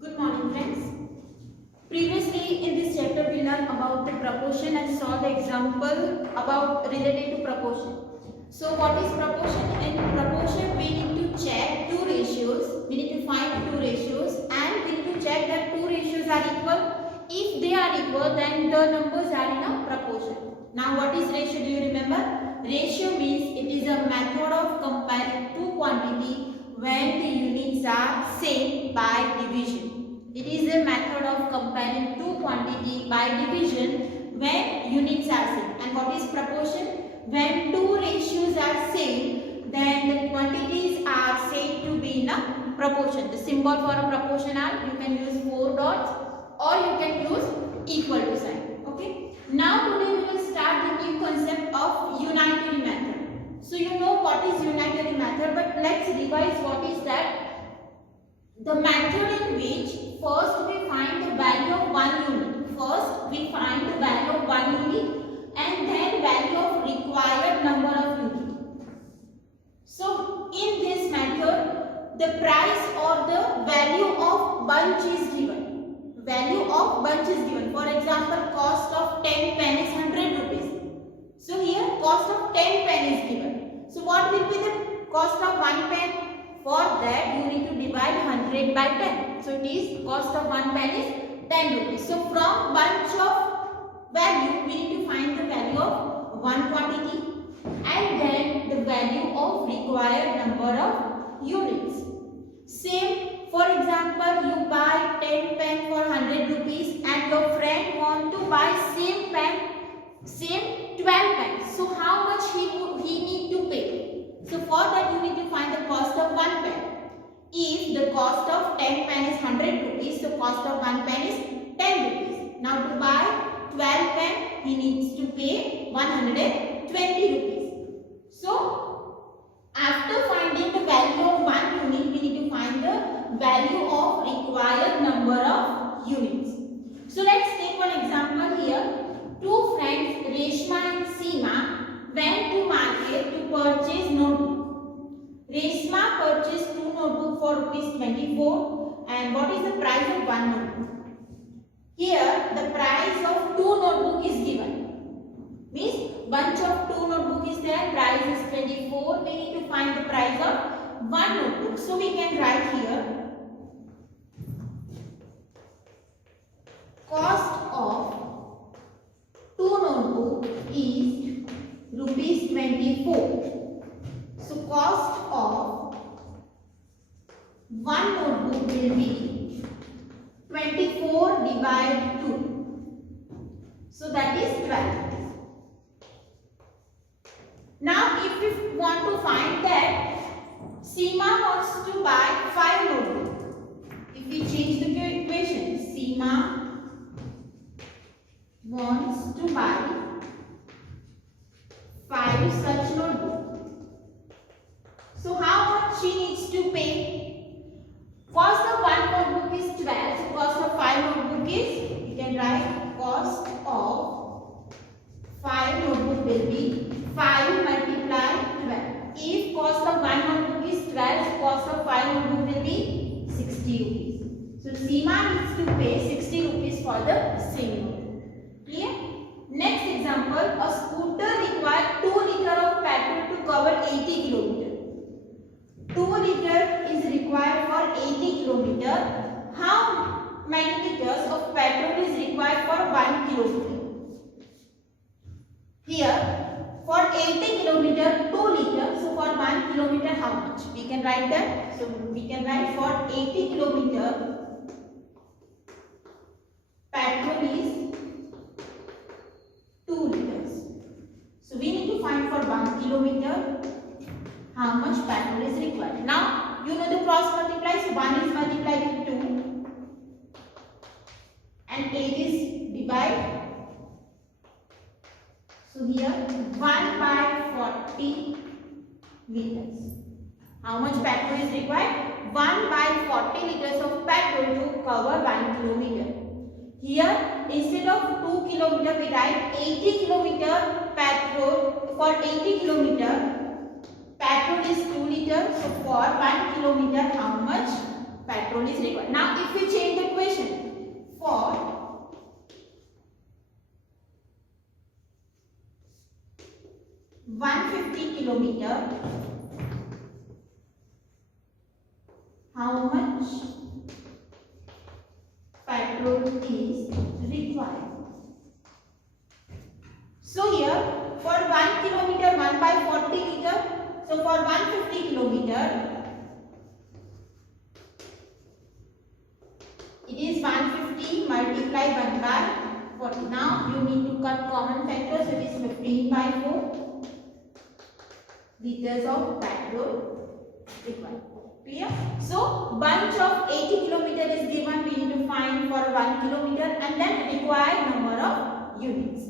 Good morning, friends. Previously in this chapter we learned about the proportion and saw the example about related to proportion. So what is proportion? In proportion we need to check two ratios. We need to find two ratios and we need to check that two ratios are equal. If they are equal, then the numbers are in a proportion. Now what is ratio? Do you remember? Ratio means it is a method of comparing two quantity when the units are same by division. It is a method of comparing two quantity by division when units are same. And what is proportion? When two ratios are same, then the quantities are said to be in a proportion. The symbol for a proportion are, you can use 4 dots or you can use equal to sign. Okay. Now today we will start the new concept of unitary method. So you know what is unitary method, but let's revise what is that. The method in which first we find the value of one unit. First we find the value of one unit and then value of required number of units. So in this method the price or the value of bunch is given. Value of bunch is given. For example, cost of 10 pen is 100 rupees. So here cost of 10 pen is given. So what will be the cost of one pen? For that you need to divide 100 by 10. So it is cost of one pen is 10 rupees. So from bunch of value we need to find the value of one quantity and then the value of required number of units. Same, for example, you buy 10 pen for 100 rupees and your friend want to buy same pen, same 12 pens. So how much he need to pay? So for that you need to find the cost of one pen. If the cost of 10 pen is 100 rupees, so cost of one pen is 10 rupees. Now to buy 12 pen, he needs to pay 120 rupees. So after finding the value of one unit, we need to find the value of required number of units. So let's take one example here. Two friends, Reshma and Seema, went to market to purchase notebook. Reshma purchased two notebooks for rupees 24. And what is the price of one notebook? Here the price of two notebook is given. Means bunch of two notebook is there. Price is 24. We need to find the price of one notebook. So we can write here cost of two notebook is rupees 24. So cost of one notebook will be 24 divided 2. So that is 12. Now if we want to find that Seema wants to buy 5 notebooks. If we change the equation, Seema wants to buy 5 such notebooks. So how much she needs to pay? Cost of one notebook is 12. So cost of 5 notebook is, you can write cost of 5 notebook will be 5 multiplied 12. If cost of one notebook is 12, so cost of 5 notebook will be 60 rupees. So Seema needs to pay 60 rupees for the same notebook. Clear? Next example, a scooter requires 2 liters of petrol to cover 80 km. 2 liters is required for 80 km. How many liters of petrol is required for 1 km? Here, for 80 km, 2 liters. So for 1 km, how much? We can write that. So we can write for 80 km, petrol is 2 liters. So we need to find for 1 kilometer how much petrol is required. Now you know the cross multiply. So 1 is multiplied with 2 and 8 is divided. So here 1 by 40 liters. How much petrol is required? 1 by 40 liters of petrol to cover 1 kilometer. Here instead of 2 kilometer we write 80 kilometer petrol. For 80 kilometer petrol is 2 liters. So for 1 kilometer how much petrol is required? Now if we change 150 kilometer, how much petrol is required? So here for 1 kilometer 1 by 40 liter. So for 150 kilometer it is 150 multiplied 1 by 40. Now you need to cut common factors. So it is 15 by 4 liters of petrol required. Clear? So bunch of 80 kilometer is given. We need to find for 1 kilometer and then required number of units.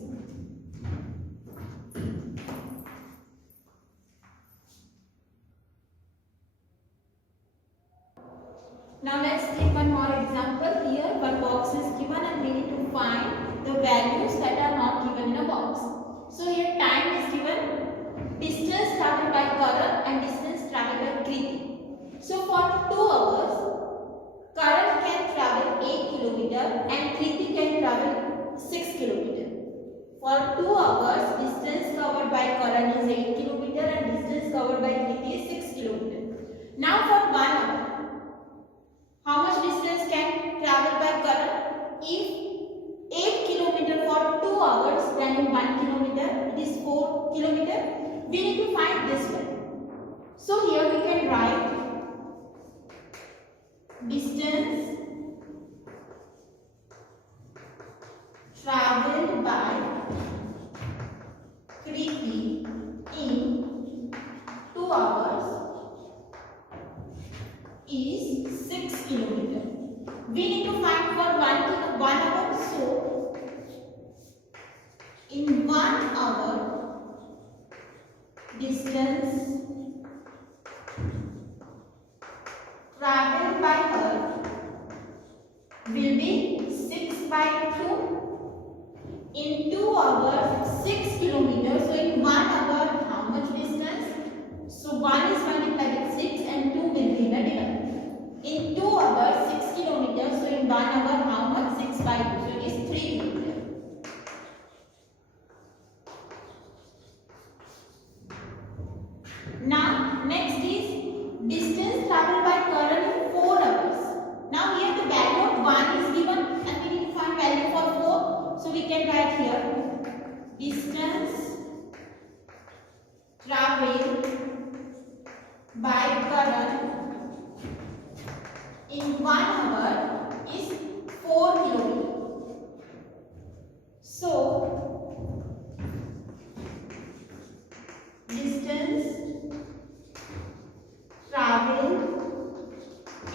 Now let's take one more example. Here one box is given and we need to find the values that are not given in a box. So here time is given, distance traveled by Karan and distance traveled by Kriti. So for 2 hours, Karan can travel 8 kilometer and Kriti can travel 6 kilometer. For 2 hours, distance covered by Karan is 8 kilometer and distance covered by Kriti is 6 kilometer. Now for 1 hour, how much distance can travel by Karan? If 8 kilometer for 2 hours, then in 1 kilometer it is 4 kilometer. We need to find this one. So here we can write distance traveled by Kriti in 2 hours is 6 kilometer. We need to find for 1 hour. So in 1 hour distance traveled by her will be 6 by 2. In 2 hours 6 kilometers. So in 1 hour how much distance? So 1 is multiplied with 6 and 2 will be the divider. In 2 hours 6 kilometers. So in 1 hour how much? 6 by 2. So it is 3 kilometers. Now next is distance traveled by Karan in 4 hours. Now here the value of 1 is given and we need to find value for 4. So we can write here distance traveled by Karan in 1 hour is 4 kilometers. So distance traveled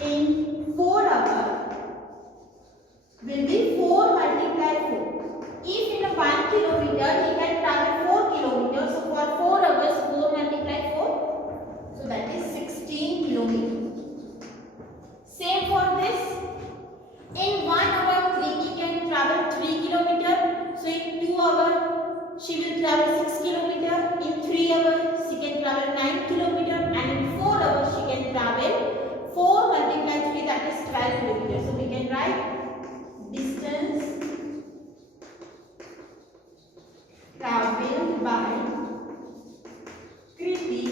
in 4 hours will be 4 multiplied 4. If in a 1 kilometer he can travel 4 kilometers, so for 4 hours 4 multiplied 4, so that is 16 kilometers. Same for this. In 1 hour Kriti can travel 3 kilometers, so in 2 hours she will travel 6 kilometers. In 3 hours she can travel 9 kilometers, and in 4 hours she can travel 4 multiplied 3, that is 12 kilometers. So we can write distance traveled by Kriti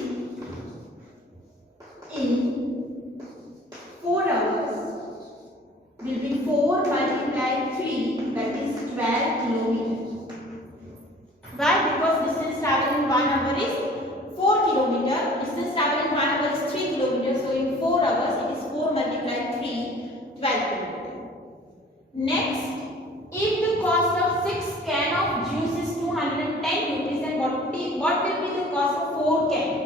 in 4 hours will be 4 multiplied 3, that is 12 kilometers. Why? Because distance traveled in 1 hour is 4 kilometers. Distance traveled in 1 hour is 3 kilometers. So in 4 hours it is 4 multiplied 3, 12 kilometers. Next, if the cost of 6 can of juice is 210 rupees, then what will be the cost of 4 cans?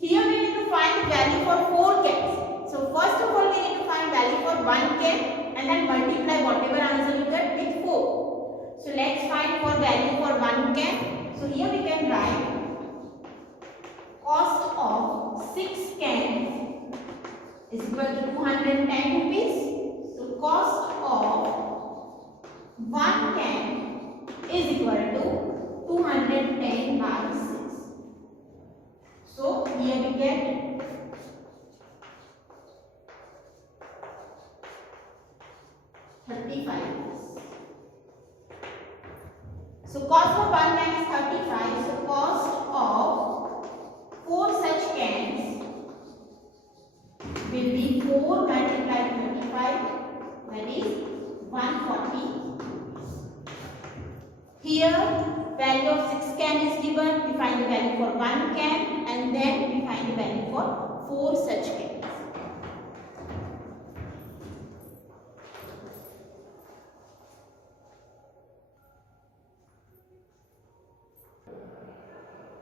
Here we need to find the value for 4 cans. So first of all we need to find value for 1 can and then multiply whatever answer you get with 4. So let's find for value for 1 can. So here we can write cost of 6 cans is equal to 210 rupees. So cost of 1 can is equal to 210 by 6. So here we get 35. So cost of 1 can is 35. So cost of 4 such cans will be 4 multiplied 25, that is 140. Here value of 6 can is given. We find the value for 1 can and then we find the value for 4 such cans.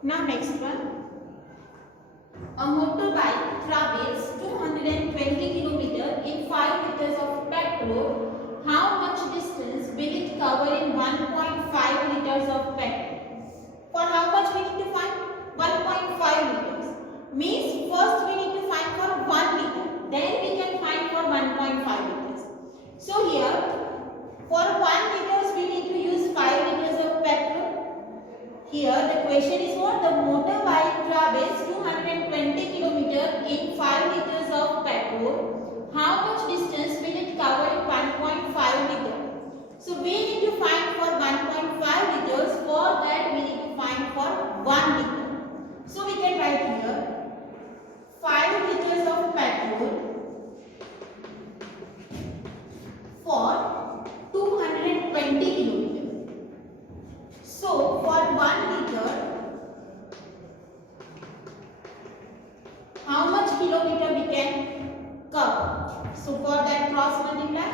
Now next one. A motorbike travels 220 km in 5 liters of petrol. How much distance will it cover in 1.5 liters of petrol? For how much we need to find? 1.5 liters. Means first we need to find for 1 liter. Then we can find for 1.5 liters. So here for 1 liters we need to use 5 liters of petrol. Here the question is what? The motorbike travels 220 km in 5 liters of petrol. How much distance will it cover in 1.5 liter? So we need to find for 1.5 liters. For that we need to find for 1 liter. So we can write here 5 liters of petrol for 220 km. So for 1 liter, how much kilometer we can cover? So for that cross multiply,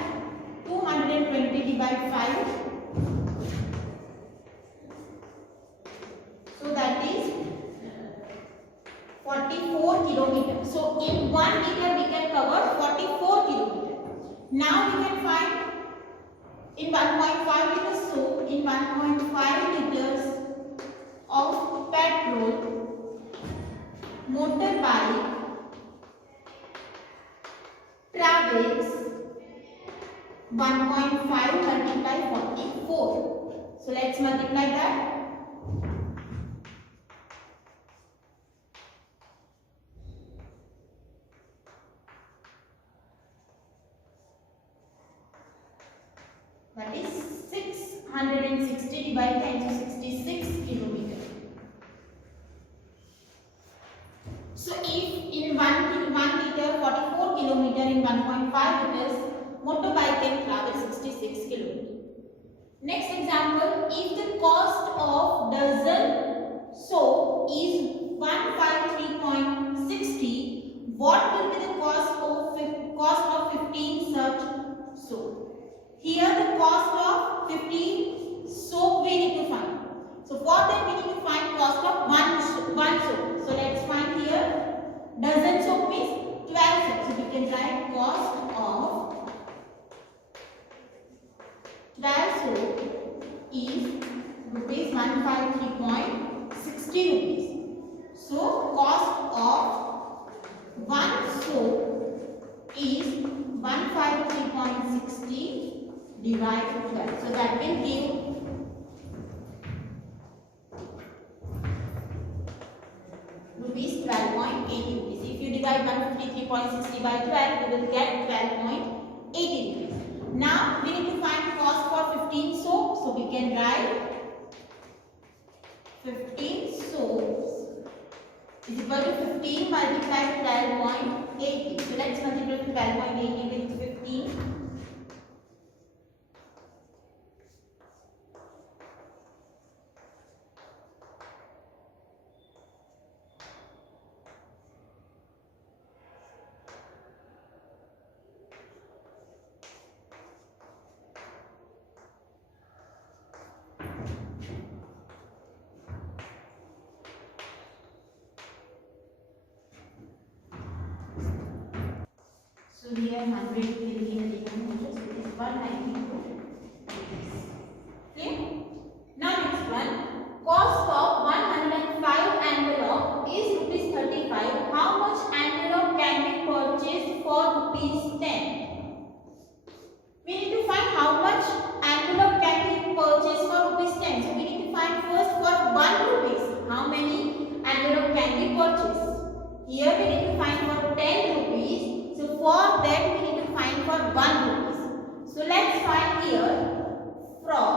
220 divided 5. So that is 44 kilometers. So in 1 liter we can cover 44 kilometers. Now we can find in 1.5 liters. So in 1.5 liters of petrol, motorbike travels 1.5 multiply 44. So let's multiply that. That is 660 divided 10 to 66 kilometers. So if in 1 liter 44 kilometer in 1.5 liters, motorbike can travel 66 kilometers. Next example, if the cost of dozen soap is 153.60, what will be the cost of 15 such soap? Here the cost of 15 soap we need to find. So for that we need to find cost of one soap. So let's find here dozen soap means 12 soap. So we can write cost of 12 soap is rupees 153.60 rupees. So cost of one soap is 153.60 divided 12. So that will give rupees 12.80 rupees. If you divide 153.60 by 12, you will get 12.80 rupees. Now we need to find cost for 15 soaps. So we can write 15 soaps is equal to 15 multiplied 12.80. So let's multiply 12.80 with 15. So here 100 will be the different meters, it is 192. Okay. Now next one, cost of 105 envelope is rupees 35. How much envelope can be purchased for rupees 10? We need to find how much envelope can be purchased for rupees 10. So we need to find first for 1 rupees. How many envelope can be purchased? Here we need to find for 10 rupees. So for that we need to find for 1 rupees. So let's find here from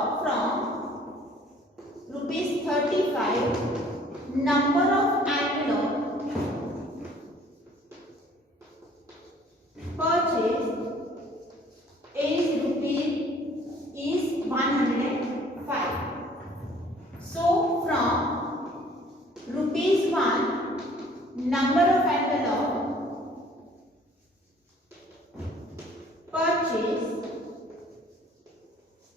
rupees 35 number of envelope purchased is 105. So from rupees 1, number of envelope purchased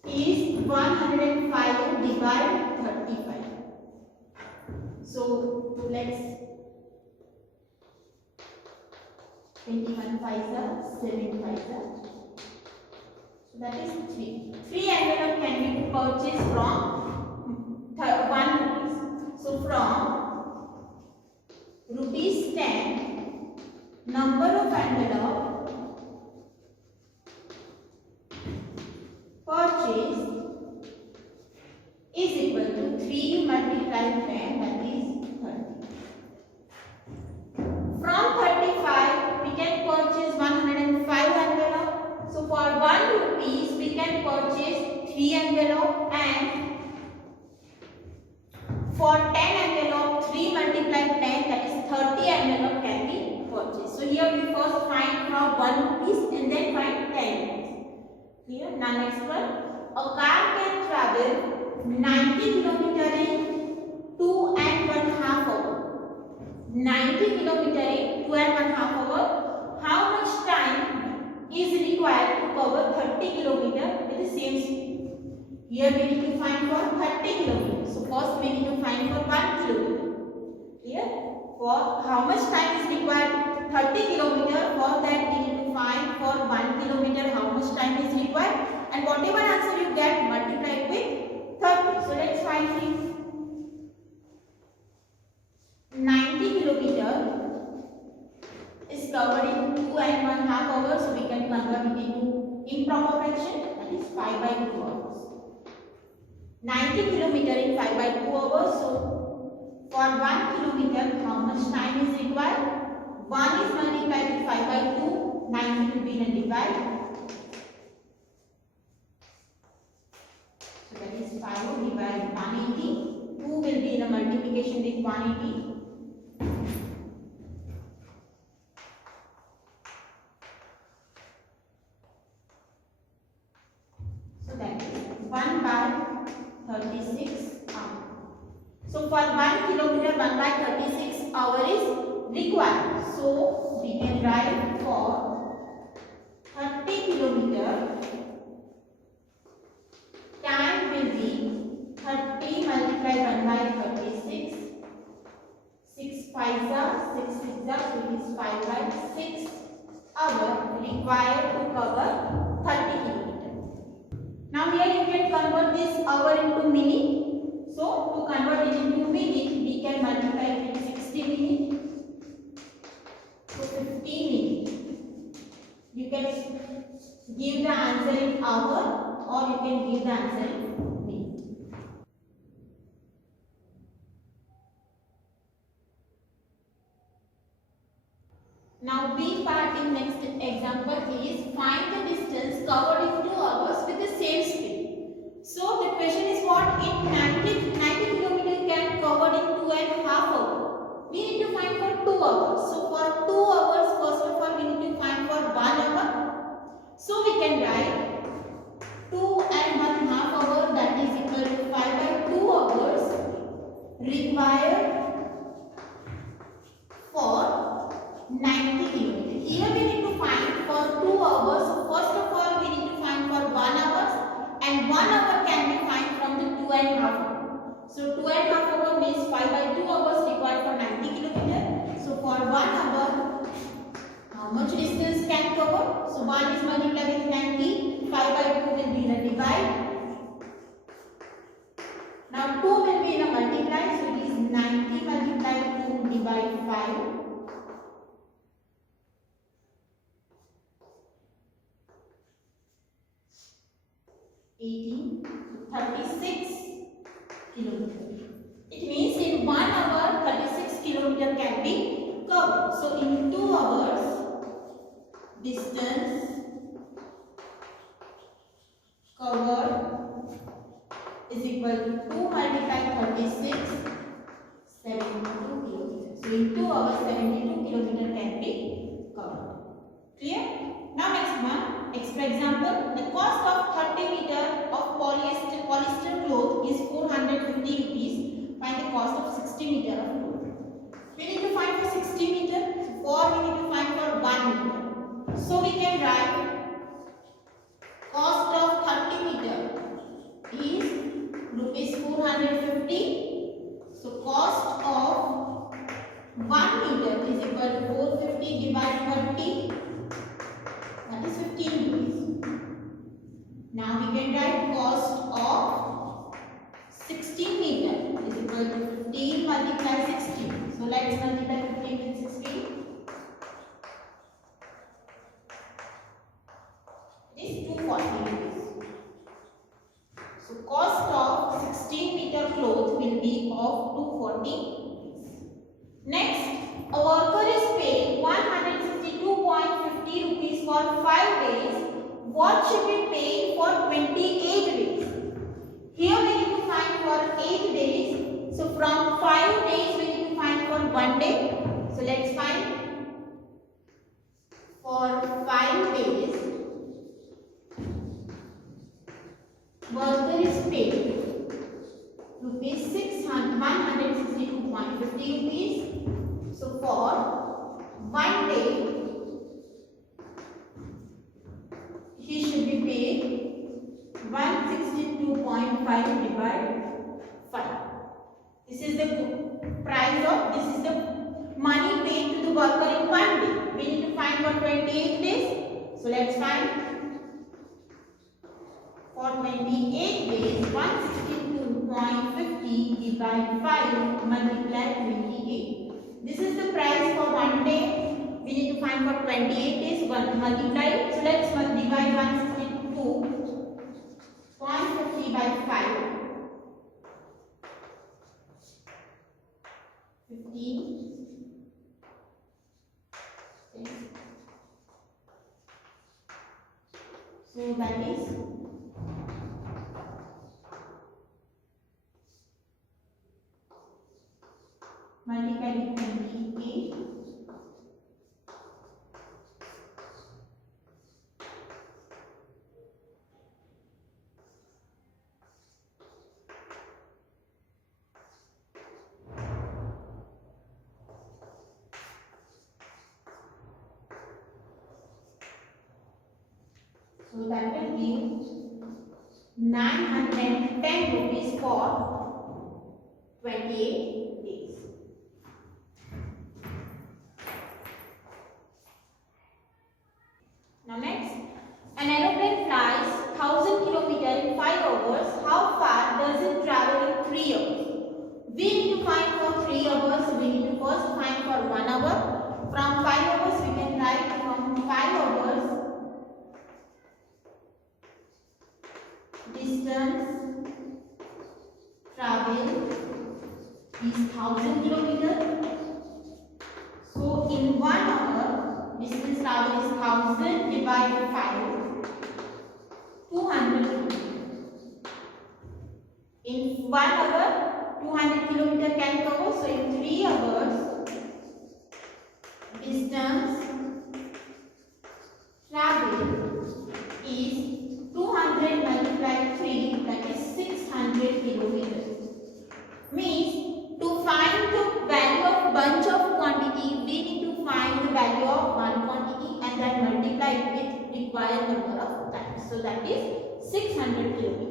is 105 divided 35. So let's 21 5s are 7 5s are. So that is 3. 3 envelope can be purchased from 1 rupees. So from rupees 10, number of envelope purchased is equal to 3 multiplied 10, that is 30. From 35 we can purchase 105 envelope. So for 1 rupees we can purchase 3 envelope, and for 10 envelope 3 multiplied 10, that is 30 envelope can be purchased. So here we first find from 1 rupees and then find 10 rupees. Clear? Now next one. A car can travel 90 km in 2.5 hours. 90 km in 2.5 hours. How much time is required to cover 30 km with the same speed? Here we need to find for 30 km. So first we need to find for 1 km. Clear? For how much time is required 30 km, for that we need to find for 1 km how much time is required, and whatever answer you get multiply it with 30. So let's find it. 90 km is covered in 2.5 hours, so we can convert it into improper fraction, that is 5 by 2 hours. 90 km in 5 by 2 hours, so for 1 km how much time is required? 1 is multiplied with 5 by 2, 90 will be in a divide. So that is 5 divided 180. 2 will be in a multiplication with 180. So that is 1 by 36 hours. So for 1 kilometer 1 by 36 hours is required. So we can write for 30 kilometer time will be 30 multiplied 1 by 36. 6 5s are 6 6s are, so it is 5 by 6 hours required to cover 30 kilometer. Now here you can convert this hour into minute. So to convert it into minute, we can multiply it with 60 minutes. So 15 minutes. You can give the answer in hour, or you can give the answer in minute. Now B part in next example is find the distance covered in 2 hours with the same speed. So the question is what? In 90 km can covered in 2.5 hours. We need to find for 2 hours. So for 2 hours, first of all we need to find for 1 hour. So we can write 2.5 hours, that is equal to 5 by 2 hours required for 90 km. Here we need to find for 2 hours. First of all we need to find for 1 hour, and 1 hour can be find from the 2.5 hours. So 2.5 hours means 5 by 2 hours required for 90 km. So for 1 hour, how much distance can cover? So 1 is multiplied with 90, 5 by 2 will be in a divide. Now 2 will be in a multiply, so it is 90 multiplied 2 divide 5. 18, 36 kilometers. It means in 1 hour 36 kilometers can be covered. So in 2 hours distance covered is equal to 2 multiplied 36, 70. hours 72 kilometers can be covered. Clear? Now next one. For example, the cost of 30 meter of polyester cloth is 450 rupees. Find the cost of 60 meter of cloth. We need to find for 60 meter. For we need to find for 1 meter. So we can write cost of 30 meter is rupees 450. So cost of 1 meter is equal to 450 divided 30. That is 15 rupees. Now we can write cost of 16 meter is equal to 15 multiply 16. So let's multiply 15 with 16. It is 240 rupees. So cost of 16 meter cloth will be of 240 rupees. Next, a worker is paid 162.50 rupees for 5 days. What should be paid for 28 days? Here we need to find for 8 days. So from 5 days we need to find for 1 day. So let's find for 5 days. Worker is paid rupees 162.50 rupees. So for 1 day he should be paid 162.5 divided 5. This is the price of, this is the money paid to the worker in 1 day. We need to find for 28 days. So let's find for 28 days 162.50 divided 5 multiply 28. This is the price for 1 day. We need to find for 28 days, multiply it. So let's divide 162.50 by 5. 15. So that is multiply with 28. So that will give 910 rupees for 28 days. Now next, an aeroplane flies 1000 kilometers in 5 hours. How far does it travel in 3 hours? We need to find for 3 hours. We need to first find for 1 hour. From 5 hours we can write from 5 hours. Distance travel is 1000 kilometers. So in 1 hour, distance travel is 1000 divided 5, 200 kilometers. In 1 hour, 200 kilometers can cover. So in 3 hours, distance travel is 200 multiplied 3, that is 600 kilometers. Means to find the value of bunch of quantity, we need to find the value of one quantity and then multiply it with required number of times. So that is 600 kilometers.